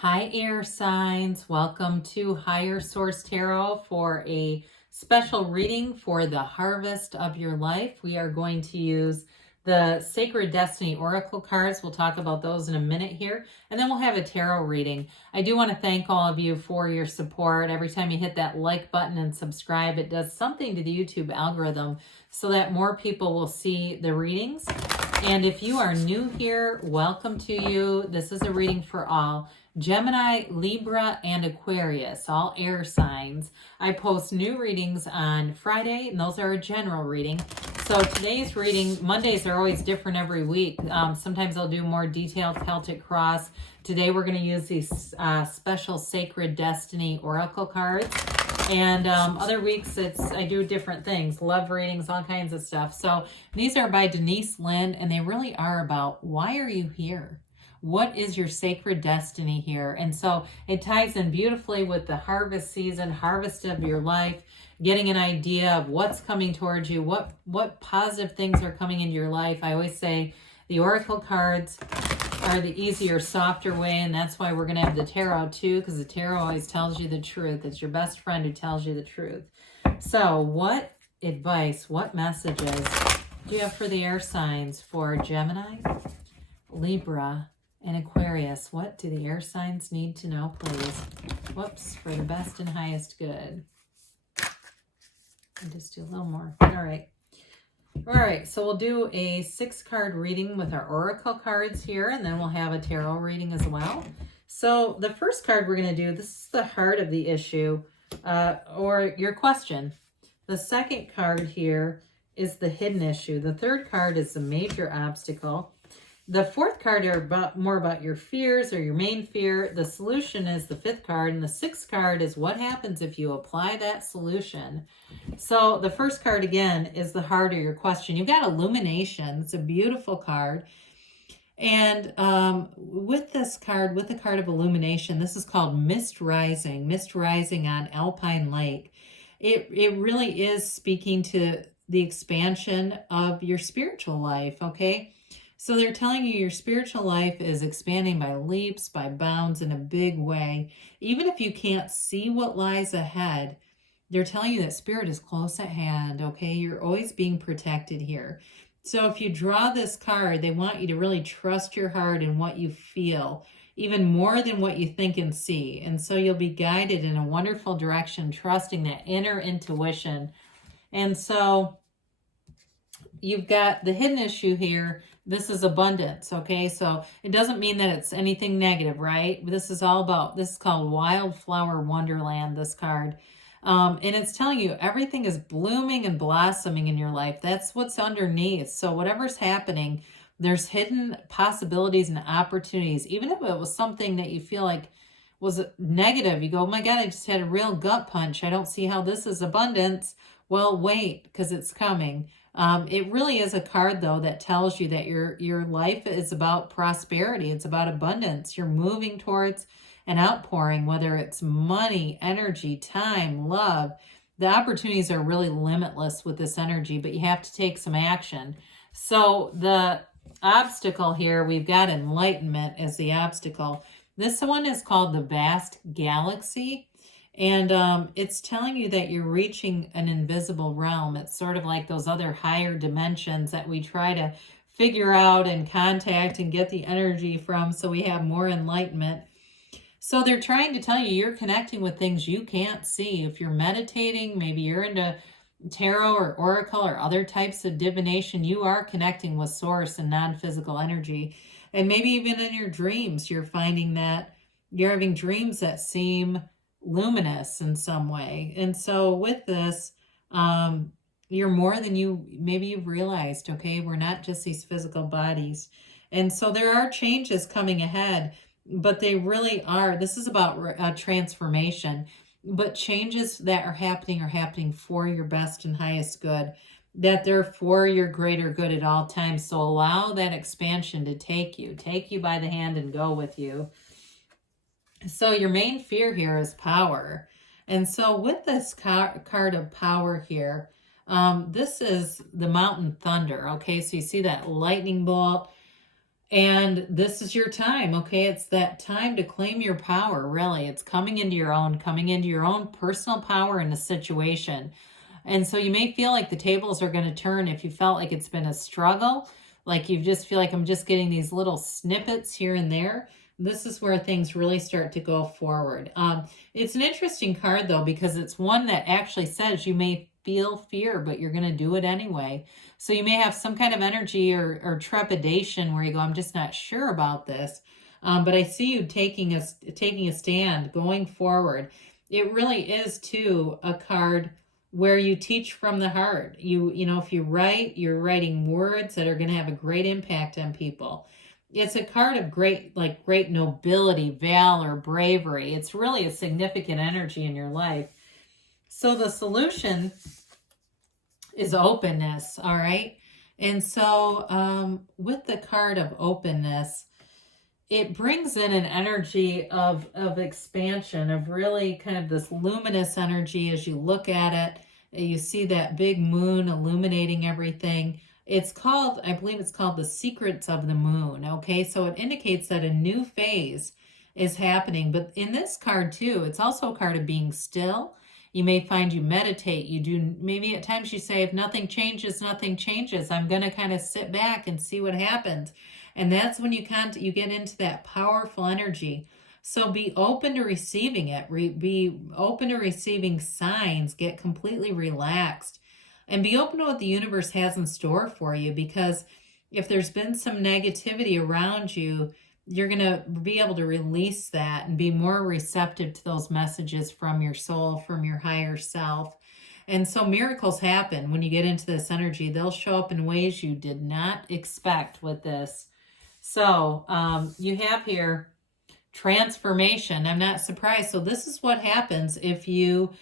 Hi, air signs. Welcome to Higher Source Tarot for a special reading for the harvest of your life. We are going to use the Sacred Destiny Oracle cards. We'll talk about those in a minute here, and then we'll have a tarot reading. I do want to thank all of you for your support. Every time you hit that like button and subscribe, it does something to the YouTube algorithm so that more people will see the readings. And if you are new here, welcome to you. This is a reading for all. Gemini, Libra, and Aquarius, all air signs. I post new readings on Friday, and those are a general reading. So today's reading, Mondays are always different every week. Sometimes I'll do more detailed Celtic cross. Today we're going to use these special Sacred Destiny Oracle cards. And other weeks I do different things, love readings, all kinds of stuff. So these are by Denise Lynn, and they really are about why are you here? What is your sacred destiny here? And so it ties in beautifully with the harvest season, harvest of your life, getting an idea of what's coming towards you, what positive things are coming into your life. I always say the oracle cards are the easier, softer way, and that's why we're going to have the tarot too, because the tarot always tells you the truth. It's your best friend who tells you the truth. So what advice, what messages do you have for the air signs for Gemini, Libra, and Aquarius? What do the air signs need to know, please? Whoops, for the best and highest good. I'll just do a little more. All right, so we'll do a 6-card reading with our oracle cards here, and then we'll have a tarot reading as well. So the first card we're going to do, this is the heart of the issue, or your question. The second card here is the hidden issue. The third card is the major obstacle. The fourth card are more about your fears or your main fear. The solution is the fifth card. And the sixth card is what happens if you apply that solution. So the first card, again, is the heart of your question. You've got illumination. It's a beautiful card. And with this card, with the card of illumination, this is called Mist Rising on Alpine Lake. It really is speaking to the expansion of your spiritual life, okay? So they're telling you your spiritual life is expanding by leaps, by bounds in a big way. Even if you can't see what lies ahead, they're telling you that spirit is close at hand, okay? You're always being protected here. So if you draw this card, they want you to really trust your heart and what you feel, even more than what you think and see. And so you'll be guided in a wonderful direction, trusting that inner intuition. And so you've got the hidden issue here. This is abundance, okay? So it doesn't mean that it's anything negative, right? This is all about, this is called Wildflower Wonderland, this card. And it's telling you everything is blooming and blossoming in your life. That's what's underneath. So whatever's happening, there's hidden possibilities and opportunities. Even if it was something that you feel like was negative, you go, oh my God, I just had a real gut punch. I don't see how this is abundance. Well, wait, because it's coming. It really is a card, though, that tells you that your life is about prosperity. It's about abundance. You're moving towards an outpouring, whether it's money, energy, time, love. The opportunities are really limitless with this energy, but you have to take some action. So the obstacle here, we've got enlightenment as the obstacle. This one is called the vast galaxy. And it's telling you that you're reaching an invisible realm. It's sort of like those other higher dimensions that we try to figure out and contact and get the energy from so we have more enlightenment. So they're trying to tell you you're connecting with things you can't see. If you're meditating, maybe you're into tarot or oracle or other types of divination, you are connecting with source and non-physical energy. And maybe even in your dreams, you're finding that you're having dreams that seem luminous in some way. And so with this, you're more than you've realized, okay? We're not just these physical bodies. And so there are changes coming ahead, but they really are. This is about transformation, but changes that are happening for your best and highest good, that they're for your greater good at all times. So allow that expansion to take you by the hand and go with you. So your main fear here is power. And so with this card of power here, this is the mountain thunder. Okay, so you see that lightning bolt. And this is your time, okay? It's that time to claim your power, really. It's coming into your own personal power in a situation. And so you may feel like the tables are going to turn if you felt like it's been a struggle, like you just feel like I'm just getting these little snippets here and there. This is where things really start to go forward. It's an interesting card, though, because it's one that actually says you may feel fear, but you're going to do it anyway. So you may have some kind of energy or trepidation where you go, I'm just not sure about this. But I see you taking a stand, going forward. It really is, too, a card where you teach from the heart. You know, if you write, you're writing words that are going to have a great impact on people. It's a card of great nobility, valor, bravery. It's really a significant energy in your life. So the solution is openness, all right? And so with the card of openness, it brings in an energy of expansion, of really kind of this luminous energy as you look at it. You see that big moon illuminating everything. It's called, I believe it's called the Secrets of the Moon, okay? So it indicates that a new phase is happening. But in this card too, it's also a card of being still. You may find you meditate. You do, maybe at times you say, if nothing changes, nothing changes. I'm going to kind of sit back and see what happens. And that's when you get into that powerful energy. So be open to receiving it. Be open to receiving signs. Get completely relaxed. And be open to what the universe has in store for you. Because if there's been some negativity around you, you're going to be able to release that and be more receptive to those messages from your soul, from your higher self. And so miracles happen when you get into this energy. They'll show up in ways you did not expect with this. So you have here transformation. I'm not surprised. So this is what happens if you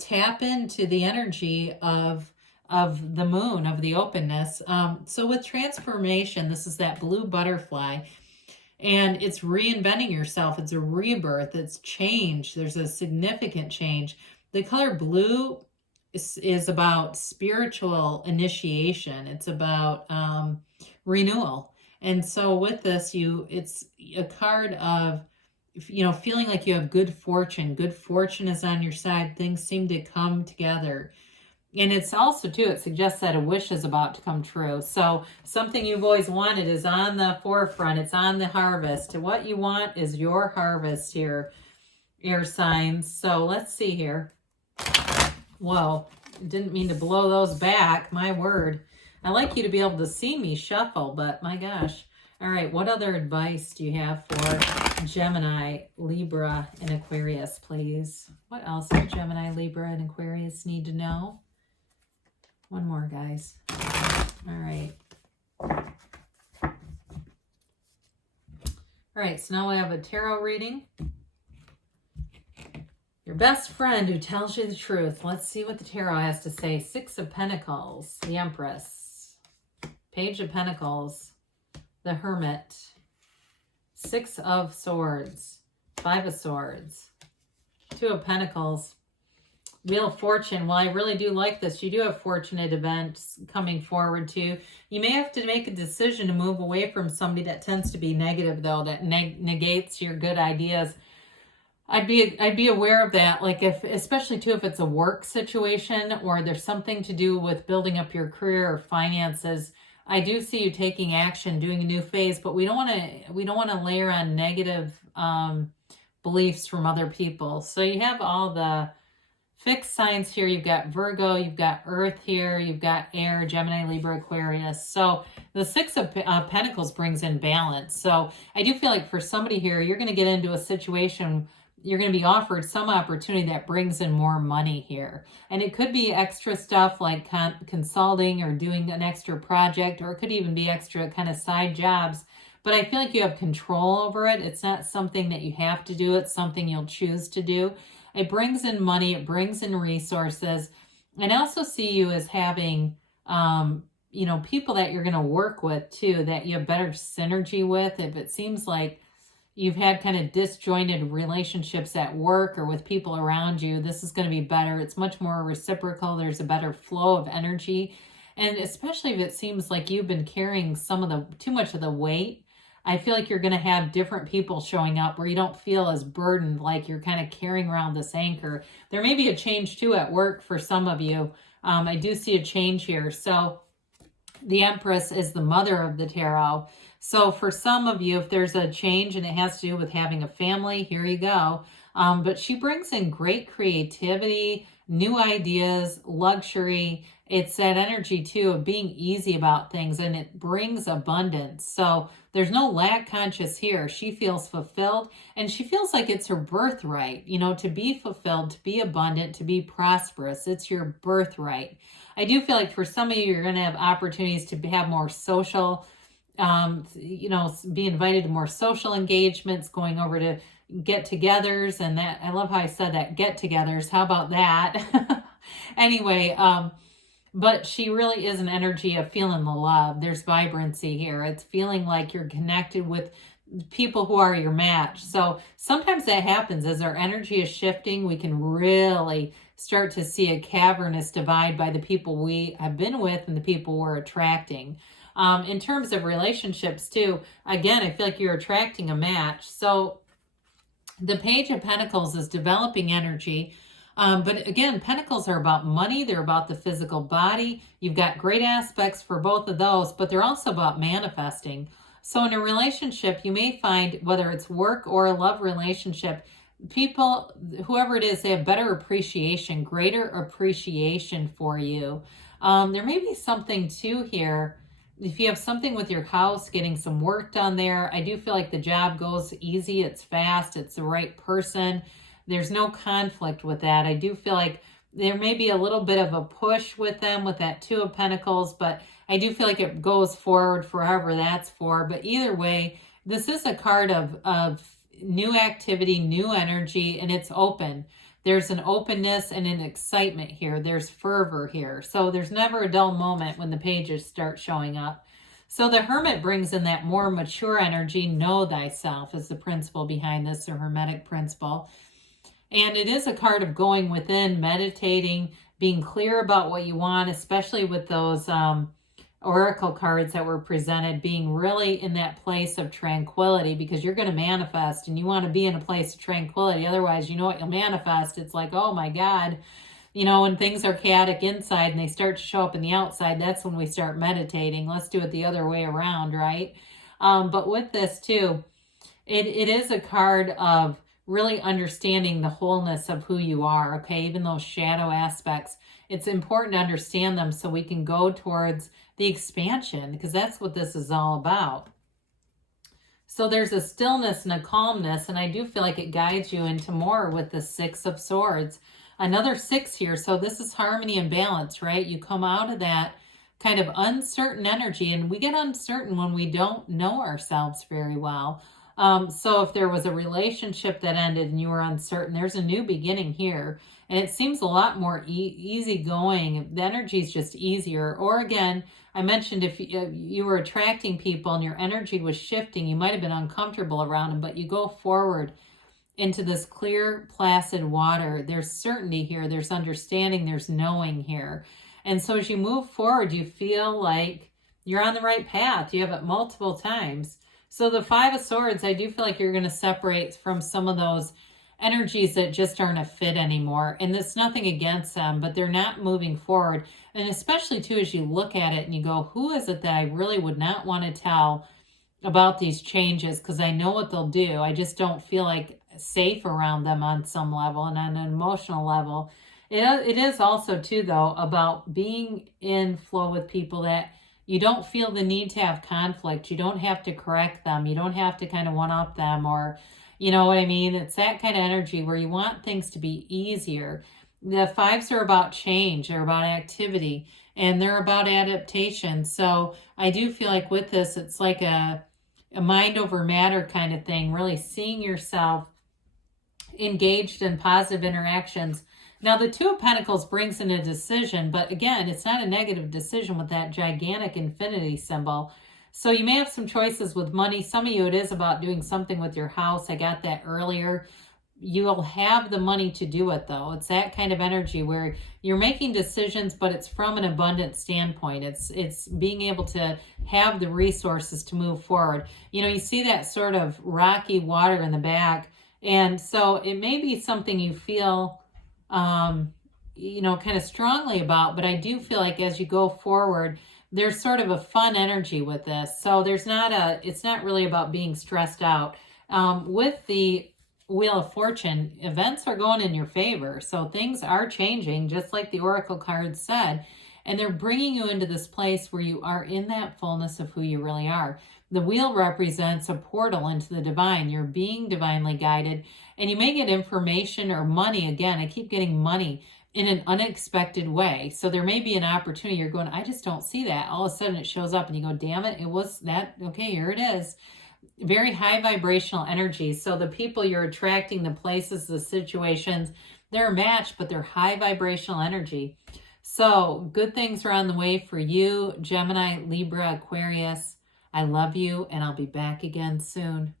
tap into the energy of the moon, of the openness. So with transformation, this is that blue butterfly. And it's reinventing yourself. It's a rebirth. It's change. There's a significant change. The color blue is about spiritual initiation. It's about renewal. And so with this, it's a card of, feeling like you have good fortune. Good fortune is on your side. Things seem to come together. And it's also, too, it suggests that a wish is about to come true. So something you've always wanted is on the forefront. It's on the harvest. What you want is your harvest here, air signs. So let's see here. Whoa, didn't mean to blow those back. My word. I like you to be able to see me shuffle, but my gosh. All right, what other advice do you have for Gemini, Libra, and Aquarius, please? What else do Gemini, Libra, and Aquarius need to know? One more, guys. All right. All right, so now we have a tarot reading. Your best friend who tells you the truth. Let's see what the tarot has to say. Six of Pentacles, the Empress. Page of Pentacles, the Hermit. Six of Swords, Five of Swords. Two of Pentacles. Wheel of Fortune. Well, I really do like this. You do have fortunate events coming forward too. You may have to make a decision to move away from somebody that tends to be negative, though, that negates your good ideas. I'd be aware of that. Like especially too, if it's a work situation or there's something to do with building up your career or finances. I do see you taking action, doing a new phase, but we don't want to layer on negative beliefs from other people. So you have all the fixed signs here. You've got Virgo, you've got Earth here, you've got Air, Gemini, Libra, Aquarius. So the Six of Pentacles brings in balance. So I do feel like for somebody here, you're going to get into a situation, you're going to be offered some opportunity that brings in more money here. And it could be extra stuff like consulting or doing an extra project, or it could even be extra kind of side jobs. But I feel like you have control over it. It's not something that you have to do. It's something you'll choose to do. It brings in money. It brings in resources. And I also see you as having, people that you're going to work with too, that you have better synergy with. If it seems like you've had kind of disjointed relationships at work or with people around you, this is going to be better. It's much more reciprocal. There's a better flow of energy. And especially if it seems like you've been carrying too much of the weight I feel like you're going to have different people showing up where you don't feel as burdened, like you're kind of carrying around this anchor. There may be a change too at work for some of you. I do see a change here. So the Empress is the mother of the tarot. So for some of you, if there's a change and it has to do with having a family, here you go. But she brings in great creativity, new ideas, luxury. It's that energy too of being easy about things, and it brings abundance. So there's no lack conscious here. She feels fulfilled, and she feels like it's her birthright, you know, to be fulfilled, to be abundant, to be prosperous. It's your birthright. I do feel like for some of you, you're going to have opportunities to have more social, you know, be invited to more social engagements, going over to get-togethers, and that, I love how I said that, get-togethers. How about that? Anyway, but she really is an energy of feeling the love. There's vibrancy here. It's feeling like you're connected with people who are your match. So sometimes that happens as our energy is shifting. We can really start to see a cavernous divide by the people we have been with and the people we're attracting. In terms of relationships too, again, I feel like you're attracting a match. So the Page of Pentacles is developing energy. But again, Pentacles are about money. They're about the physical body. You've got great aspects for both of those, but they're also about manifesting. So in a relationship, you may find, whether it's work or a love relationship, people, whoever it is, they have better appreciation, greater appreciation for you. There may be something too here. If you have something with your house, getting some work done there, I do feel like the job goes easy. It's fast. It's the right person. There's no conflict with that. I do feel like there may be a little bit of a push with them with that Two of Pentacles, but I do feel like it goes forward forever that's for. But either way, this is a card of new activity, new energy, and it's open. There's an openness and an excitement here. There's fervor here. So there's never a dull moment when the pages start showing up. So the Hermit brings in that more mature energy. Know thyself is the principle behind this, the Hermetic principle. And it is a card of going within, meditating, being clear about what you want, especially with those oracle cards that were presented, being really in that place of tranquility, because you're going to manifest and you want to be in a place of tranquility. Otherwise, you know what you'll manifest. It's like, oh my God, you know, when things are chaotic inside and they start to show up in the outside, that's when we start meditating. Let's do it the other way around, right? But with this too, it is a card of really understanding the wholeness of who you are, okay? Even those shadow aspects, it's important to understand them so we can go towards the expansion, because that's what this is all about. So there's a stillness and a calmness, and I do feel like it guides you into more with the Six of Swords. Another 6 here, so this is harmony and balance, right? You come out of that kind of uncertain energy, and we get uncertain when we don't know ourselves very well. So if there was a relationship that ended and you were uncertain, there's a new beginning here. And it seems a lot more easygoing. The energy is just easier. Or again, I mentioned if you were attracting people and your energy was shifting, you might have been uncomfortable around them, but you go forward into this clear, placid water. There's certainty here. There's understanding. There's knowing here. And so as you move forward, you feel like you're on the right path. You have it multiple times. So the Five of Swords, I do feel like you're going to separate from some of those energies that just aren't a fit anymore. And it's nothing against them, but they're not moving forward. And especially too, as you look at it and you go, who is it that I really would not want to tell about these changes? Because I know what they'll do. I just don't feel like safe around them on some level, and on an emotional level. It is also too, though, about being in flow with people that you don't feel the need to have conflict. You don't have to correct them. You don't have to kind of one-up them, or, you know what I mean? It's that kind of energy where you want things to be easier. The fives are about change. They're about activity, and they're about adaptation. So I do feel like with this, it's like a mind over matter kind of thing, really seeing yourself engaged in positive interactions. Now, the Two of Pentacles brings in a decision, but again, it's not a negative decision with that gigantic infinity symbol. So you may have some choices with money. Some of you, it is about doing something with your house. I got that earlier. You'll have the money to do it, though. It's that kind of energy where you're making decisions, but it's from an abundant standpoint. It's being able to have the resources to move forward. You know, you see that sort of rocky water in the back, and so it may be something you feel, you know, kind of strongly about, but I do feel like as you go forward, there's sort of a fun energy with this. So it's not really about being stressed out. With the Wheel of Fortune, events are going in your favor. So things are changing, just like the Oracle cards said. And they're bringing you into this place where you are in that fullness of who you really are. The wheel represents a portal into the divine. You're being divinely guided. And you may get information or money. Again, I keep getting money in an unexpected way. So there may be an opportunity. You're going, I just don't see that. All of a sudden it shows up and you go, damn it, it was that. Okay, here it is. Very high vibrational energy. So the people you're attracting, the places, the situations, they're a match, but they're high vibrational energy. So good things are on the way for you, Gemini, Libra, Aquarius. I love you, and I'll be back again soon.